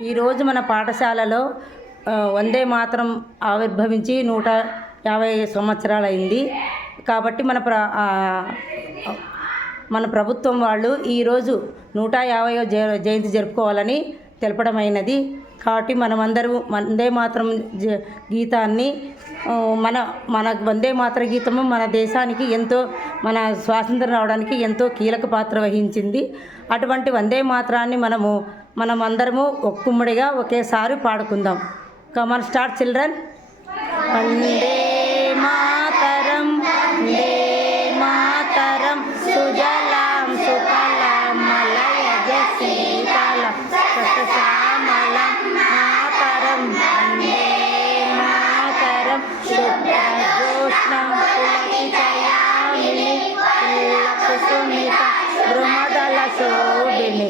ఈరోజు మన పాఠశాలలో వందే మాతరం ఆవిర్భవించి 150 సంవత్సరాలైంది. కాబట్టి మన ప్రభుత్వం వాళ్ళు ఈరోజు 150వ జయంతి జరుపుకోవాలని తెలపడమైనది. కాబట్టి మనమందరూ వందే మాతరం గీతాన్ని మన వందే మాతర గీతము మన దేశానికి ఎంతో, మన స్వాతంత్రం రావడానికి ఎంతో కీలక పాత్ర వహించింది. అటువంటి వందే మాతరాన్ని మనమందరము ఒక్కుమ్మడిగా ఒకేసారి పాడుకుందాం. Come on start children. Vande Mataram Vande Mataram సుజలాం సుఫలాం మలయజ శీతలం సస్యశ్యామలం మాతరం వందే మాతరం శుభ్రజోష్ణం పులకితయామిని పుల్లకుసుమిత ద్రుమదల శోభిని